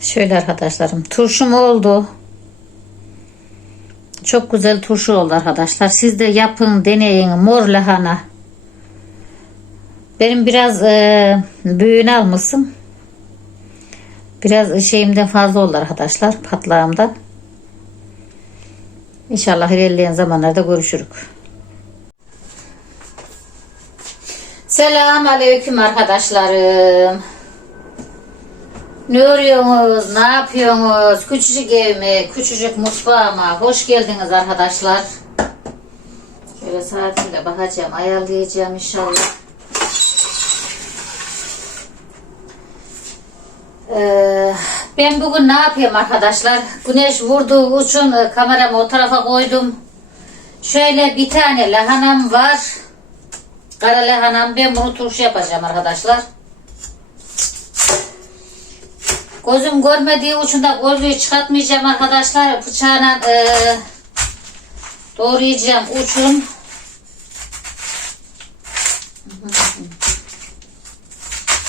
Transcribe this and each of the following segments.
Şöyle arkadaşlarım turşum oldu. Çok güzel turşu oldu arkadaşlar. Siz de yapın deneyin mor lahana. Benim biraz e, büyüğünü almışım. Biraz şeyimden fazla oldu arkadaşlar patlağımda. İnşallah ilerleyen zamanlarda görüşürük. Selam aleyküm arkadaşlarım. Ne arıyorsunuz? Ne yapıyorsunuz? Küçücük evime, küçücük mutfağıma hoş geldiniz arkadaşlar. Şöyle saatimle bakacağım, ayarlayacağım inşallah. Ee, ben bugün ne yapayım arkadaşlar? Güneş vurduğu için e, kameramı o tarafa koydum. Şöyle bir tane lahanam var. Kara lahanam. Ben bunu turşu yapacağım arkadaşlar. Gözüm görmediği için de gözlüğü çıkartmayacağım arkadaşlar. Bıçağla e, doğrayacağım uçun.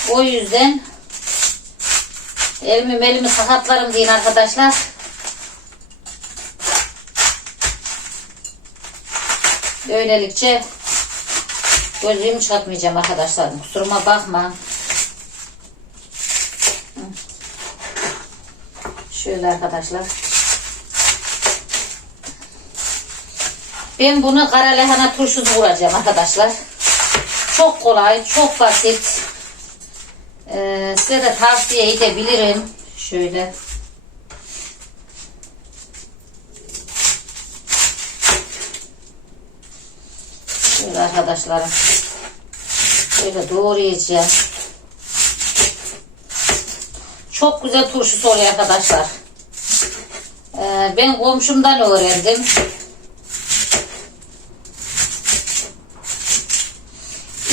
O yüzden elimi elimi sakatlarım deyin arkadaşlar. Böylelikle gözlüğümü çıkartmayacağım arkadaşlar. Kusuruma bakma. Şöyle arkadaşlar. Ben bunu kara lahana turşusu vuracağım arkadaşlar. Çok kolay, çok basit. Ee, size de tavsiye edebilirim. Şöyle. Şöyle arkadaşlarım. Şöyle doğrayacağım. Çok güzel turşusu oluyor arkadaşlar. Ee, ben komşumdan öğrendim.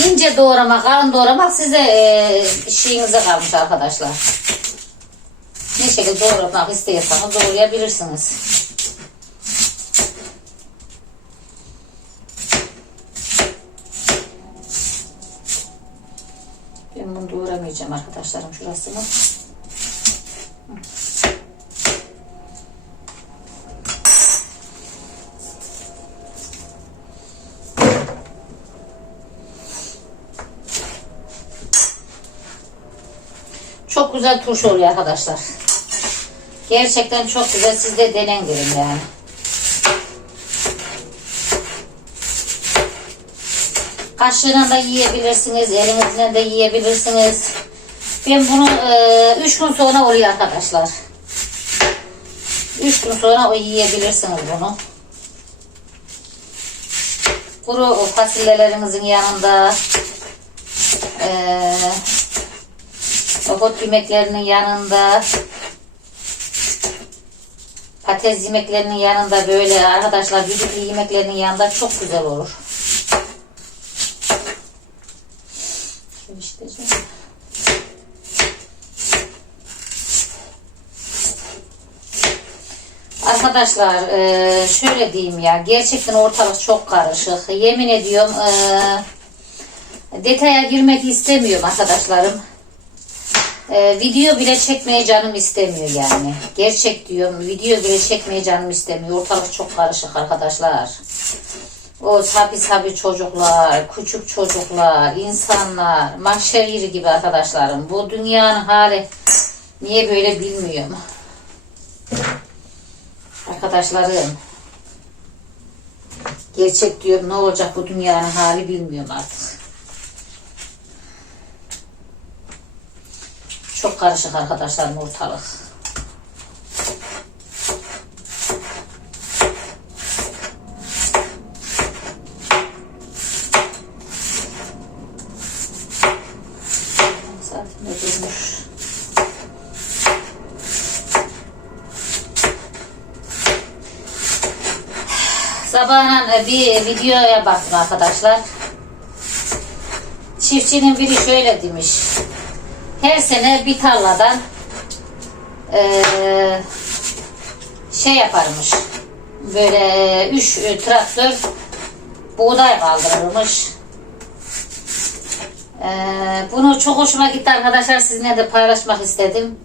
İnce doğramak, kalın doğramak size e, şeyinize kalmış arkadaşlar. Ne şekilde doğramak istiyorsanız doğrayabilirsiniz. Ben bunu doğramayacağım arkadaşlarım şurasını. Çok güzel turşu oluyor arkadaşlar. Gerçekten çok güzel. Siz de deneyin derim yani. Kaşığıyla da yiyebilirsiniz. Elinizle de yiyebilirsiniz. Ben bunu 3 gün sonra oluyor arkadaşlar. 3 gün sonra o yiyebilirsiniz bunu. Kuru fasulyelerinizin yanında eee Nohut yemeklerinin yanında patates yemeklerinin yanında böyle arkadaşlar düdüklü yemeklerinin yanında çok güzel olur. İşte. Arkadaşlar eee, şöyle diyeyim ya gerçekten ortalık çok karışık. Yemin ediyorum eee, detaya girmek istemiyorum arkadaşlarım. Ee, video bile çekmeye canım istemiyor yani. Gerçek diyorum video bile çekmeye canım istemiyor. Ortalık çok karışık arkadaşlar. O sabi sabi çocuklar, küçük çocuklar, insanlar, mahşer yeri gibi arkadaşlarım. Bu dünyanın hali niye böyle bilmiyorum. Arkadaşlarım. Gerçek diyorum ne olacak bu dünyanın hali bilmiyorum artık. Çok karışık arkadaşlar ortalık. Sabahın bir videoya baktım arkadaşlar. Çiftçinin biri şöyle demiş her sene bir tarladan eee, şey yaparmış. Böyle üç e, traktör buğday kaldırırmış. Eee, bunu çok hoşuma gitti arkadaşlar. Sizinle de paylaşmak istedim.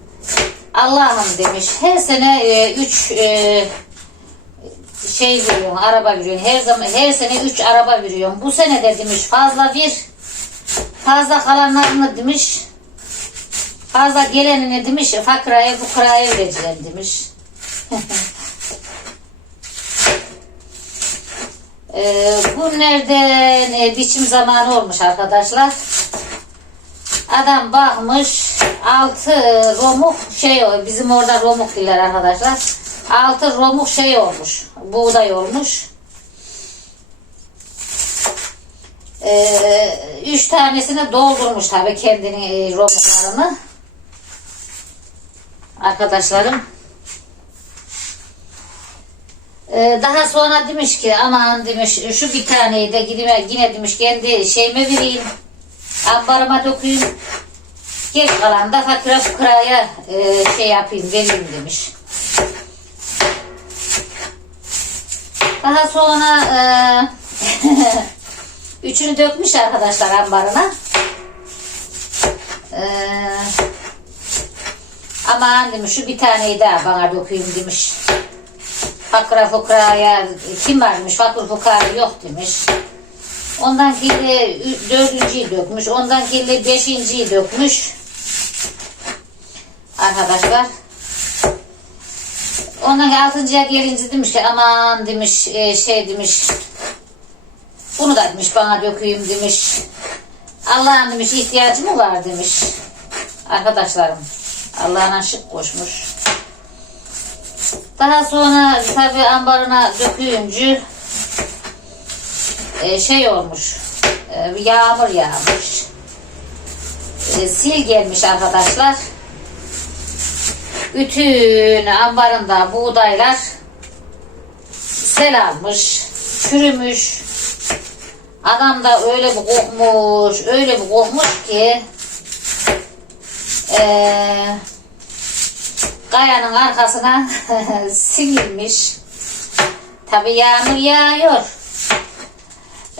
Allah'ım demiş her sene e, üç e, şey veriyorsun, araba veriyorsun. Her zaman her sene üç araba veriyorsun. Bu sene de demiş fazla bir fazla kalanlarını demiş fazla gelenini demiş fakiraya fukaraya vereceğim demiş. Ee, bu nereden e, biçim zamanı olmuş arkadaşlar. Adam bakmış altı romuk şey bizim orada romuk diler arkadaşlar. Altı romuk şey olmuş. Buğday olmuş. Ee, üç tanesini doldurmuş tabi kendini e, romuklarını. Arkadaşlarım. Ee, daha sonra demiş ki aman demiş şu bir taneyi de gidime yine demiş kendi şeyime vereyim. Ambarıma dökeyim. Geç kalan da fakire fukaraya e, şey yapayım vereyim demiş. Daha sonra e, üçünü dökmüş arkadaşlar ambarına. E, aman demiş şu bir taneyi daha bana dökeyim demiş. Fakra fukraya kim varmış fakir fukara yok demiş. Ondan kirli dördüncüyü dökmüş. Ondan kirli beşinciyi dökmüş. Arkadaşlar. Ondan altıncıya gelince demiş ki aman demiş e, şey demiş. Bunu da demiş bana dökeyim demiş. Allah'ın demiş ihtiyacı mı var demiş. Arkadaşlarım. Allah'ına şık koşmuş. Daha sonra tabi ambarına döküyünce e, şey olmuş. E, yağmur yağmış. E, sil gelmiş arkadaşlar. Bütün ambarında buğdaylar sel almış. Çürümüş. Adam da öyle bir kokmuş, öyle bir kokmuş ki eee kayanın arkasına sinilmiş. Tabi yağmur yağıyor.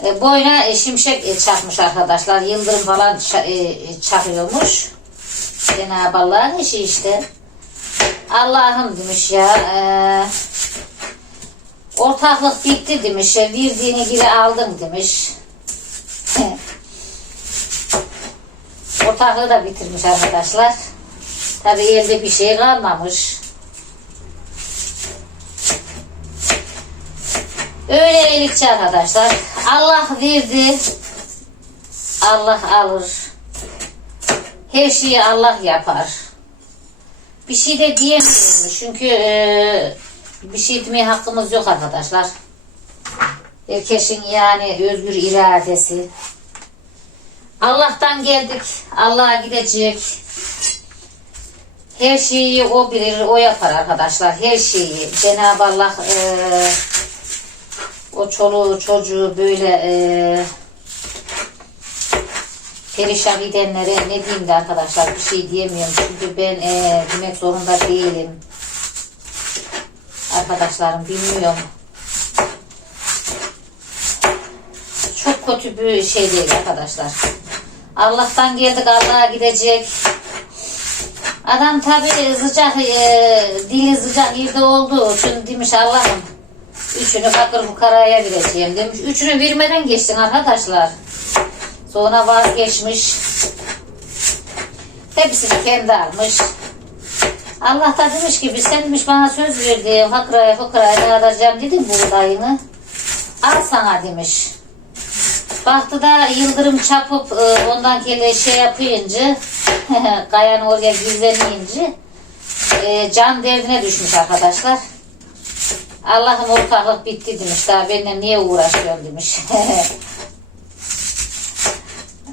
E, boyuna e, şimşek e, çakmış arkadaşlar. Yıldırım falan ça- e, çakıyormuş. Cenab-ı Allah'ın işi işte. Allah'ım demiş ya. E, ortaklık bitti demiş. E, verdiğini geri aldım demiş. Ortaklığı da bitirmiş arkadaşlar. Tabi elde bir şey kalmamış. Öyle iyilikçi arkadaşlar. Allah verdi. Allah alır. Her şeyi Allah yapar. Bir şey de diyemiyorum. Çünkü e, bir şey demeye hakkımız yok arkadaşlar. Herkesin yani özgür iradesi. Allah'tan geldik. Allah'a gidecek. Her şeyi o bilir, o yapar arkadaşlar. Her şeyi. Cenab-ı Allah e, o çoluğu çocuğu böyle e, perişan edenlere ne diyeyim de arkadaşlar bir şey diyemiyorum. Çünkü ben e, demek zorunda değilim. Arkadaşlarım bilmiyorum. Çok kötü bir şey değil arkadaşlar. Allah'tan geldik Allah'a gidecek. Adam tabi sıcak, e, dili sıcak yerde olduğu için demiş Allah'ım üçünü fakir fukaraya vereceğim demiş. Üçünü vermeden geçtin arkadaşlar. Sonra vazgeçmiş. Hepsini kendi almış. Allah da demiş ki sen demiş bana söz verdi fakiraya fukaraya dağıtacağım dedim buğdayını. Al sana demiş. Baktı da yıldırım çapıp e, ondan kele şey yapınca kayan oraya gizlenmeyince e, can derdine düşmüş arkadaşlar. Allah'ım ortaklık bitti demiş. Daha benimle niye uğraşıyorsun demiş.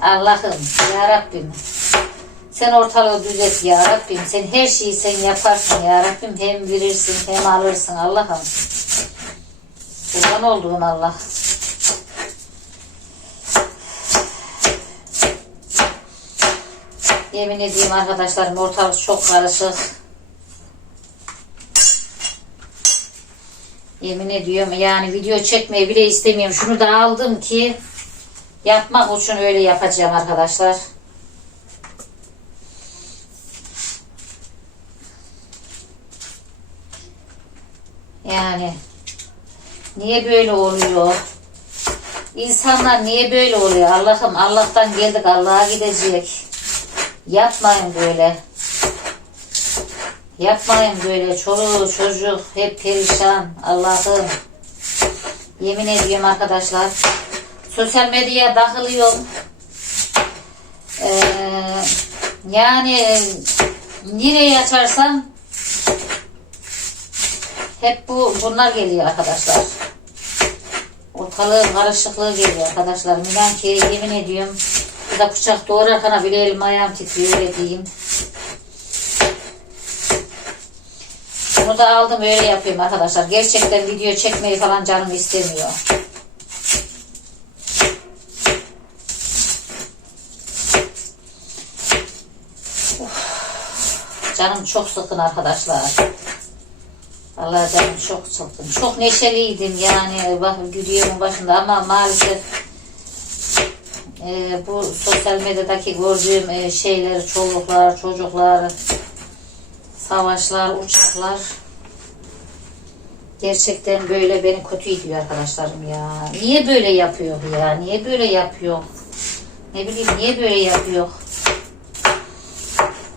Allah'ım ya Rabbim sen ortalığı düzelt ya Rabbim. Sen her şeyi sen yaparsın ya Rabbim. Hem verirsin hem alırsın Allah'ım. Kurban olduğum Allah. Yemin edeyim arkadaşlarım ortalık çok karışık. Yemin ediyorum yani video çekmeyi bile istemiyorum. Şunu da aldım ki yapmak için öyle yapacağım arkadaşlar. Yani niye böyle oluyor? İnsanlar niye böyle oluyor? Allah'ım Allah'tan geldik Allah'a gidecek. Yapmayın böyle. Yapmayın böyle. Çoluğu çocuk hep perişan. Allah'ım. Yemin ediyorum arkadaşlar. Sosyal medyaya takılıyorum. Ee, yani nereye açarsam hep bu bunlar geliyor arkadaşlar. Ortalığın karışıklığı geliyor arkadaşlar. İnan ki yemin ediyorum. Bu da bıçak doğrarken bile elim ayağım titriyor öyle. Bunu da aldım öyle yapıyorum arkadaşlar. Gerçekten video çekmeyi falan canım istemiyor. Canım çok sıkın arkadaşlar. Allah canım çok sıktım. Çok neşeliydim yani bak videomun başında ama maalesef e, bu sosyal medyadaki gördüğüm e, şeyler, çoluklar, çocuklar, savaşlar, uçaklar gerçekten böyle beni kötü ediyor arkadaşlarım ya. Niye böyle yapıyor ya? Niye böyle yapıyor? Ne bileyim niye böyle yapıyor?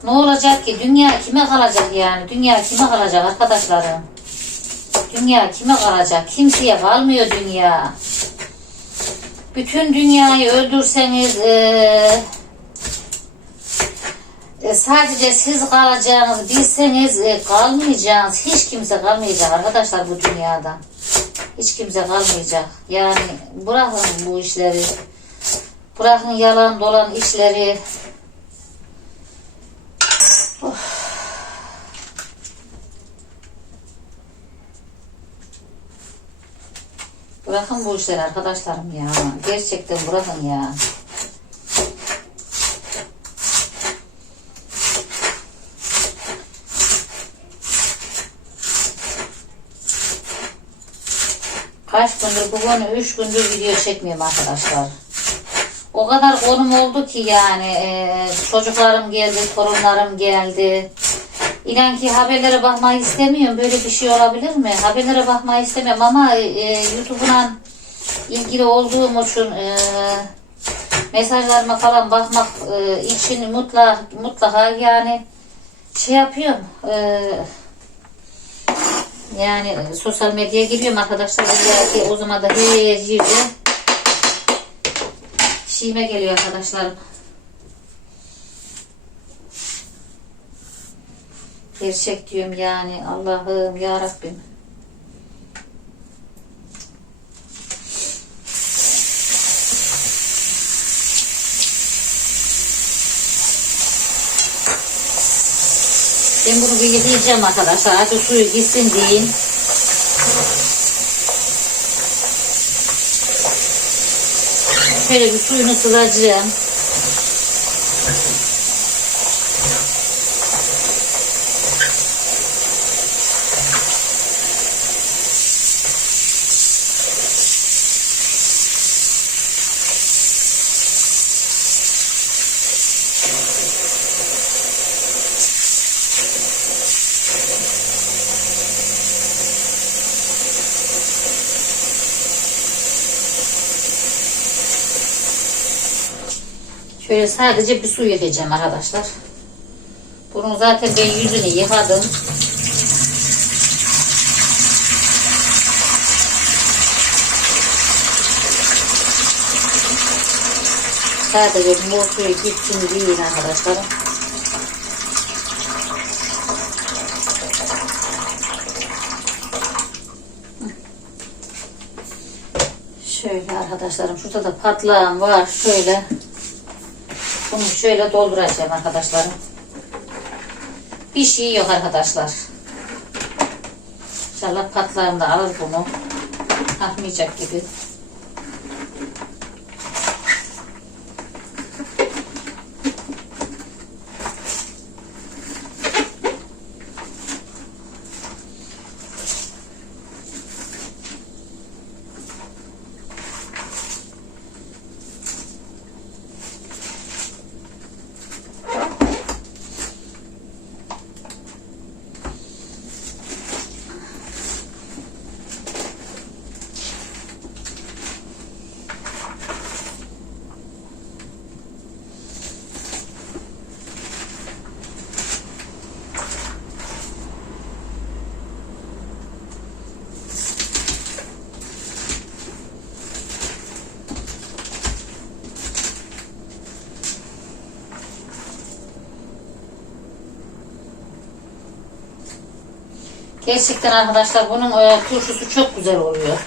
Ne olacak ki? Dünya kime kalacak yani? Dünya kime kalacak arkadaşlarım? Dünya kime kalacak? Kimseye kalmıyor dünya. Bütün dünyayı öldürseniz eee, e, sadece siz kalacağınızı bilseniz e, kalmayacağınız hiç kimse kalmayacak arkadaşlar bu dünyada. Hiç kimse kalmayacak. Yani bırakın bu işleri. Bırakın yalan dolan işleri. Bırakın bu işleri arkadaşlarım ya. Gerçekten bırakın ya. Kaç gündür bu konu üç gündür video çekmiyorum arkadaşlar. O kadar konum oldu ki yani e, çocuklarım geldi, torunlarım geldi. İnan ki haberlere bakmayı istemiyorum. Böyle bir şey olabilir mi? Haberlere bakmayı istemiyorum ama e, YouTube'la ilgili olduğum için e, mesajlarıma falan bakmak e, için mutlaka mutlaka yani şey yapıyorum. E, yani sosyal medyaya giriyorum arkadaşlar. İlla ki o zaman da her yerde şeyime geliyor arkadaşlarım. Gerçek diyorum yani Allah'ım ya Rabbim. Ben bunu bir yıkayacağım arkadaşlar. Hadi suyu gitsin deyin. Şöyle bir suyunu sıvacağım. Şöyle sadece bir su yıkayacağım arkadaşlar. Bunun zaten ben yüzünü yıkadım. Sadece bu suyu gitsin değil arkadaşlar. Şöyle arkadaşlarım şurada da patlağım var. Şöyle bunu şöyle dolduracağım arkadaşlarım. Bir şey yok arkadaşlar. İnşallah patlağım da alır bunu. Akmayacak gibi. Gerçekten arkadaşlar bunun e, turşusu çok güzel oluyor.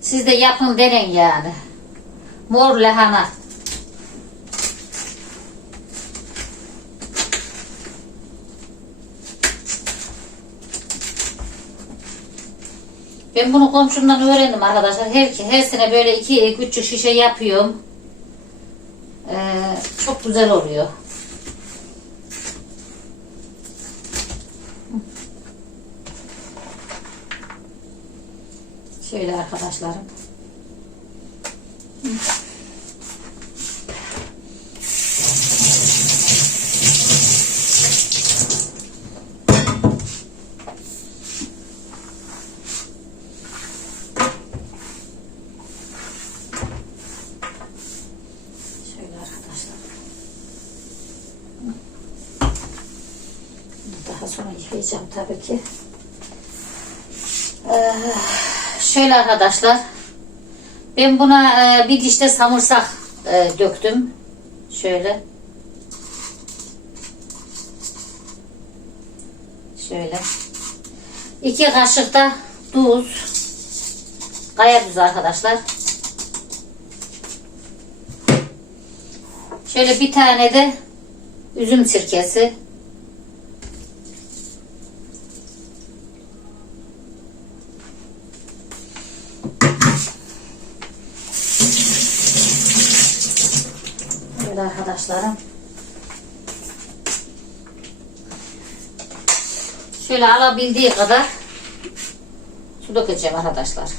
Siz de yapın deneyin yani. Mor lahana. Ben bunu komşumdan öğrendim arkadaşlar. Her, her sene böyle iki küçük şişe yapıyorum. Ee, çok güzel oluyor. Şöyle arkadaşlarım. Daha sonra yıkayacağım tabii ki. Ee, şöyle arkadaşlar. Ben buna e, bir dişte samırsak e, döktüm. Şöyle. Şöyle. İki kaşık da tuz. Kaya tuzu arkadaşlar. Şöyle bir tane de üzüm sirkesi. Böyle arkadaşlarım. Şöyle alabildiği kadar su dökeceğim arkadaşlar.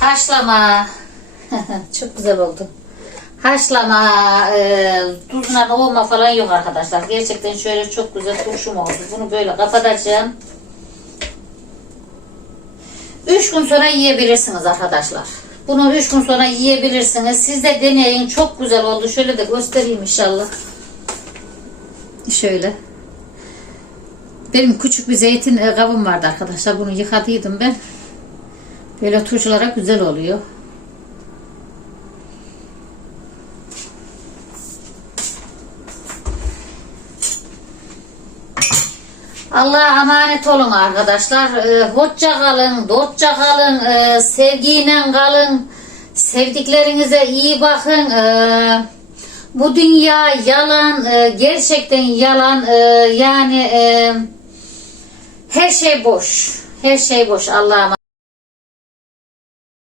Haşlama. Çok güzel oldu. Haşlama, e, tuzla olma falan yok arkadaşlar. Gerçekten şöyle çok güzel turşum oldu. Bunu böyle kapatacağım. Üç gün sonra yiyebilirsiniz arkadaşlar. Bunu üç gün sonra yiyebilirsiniz. Siz de deneyin. Çok güzel oldu. Şöyle de göstereyim inşallah. Şöyle. Benim küçük bir zeytin e, kabım vardı arkadaşlar. Bunu yıkadıydım ben. Böyle turşulara güzel oluyor. Allah'a emanet olun arkadaşlar. Ee, hoşça kalın, dostça kalın, ee, sevgiyle kalın. Sevdiklerinize iyi bakın. Ee, bu dünya yalan, ee, gerçekten yalan. Ee, yani ee, her şey boş. Her şey boş. Allah'a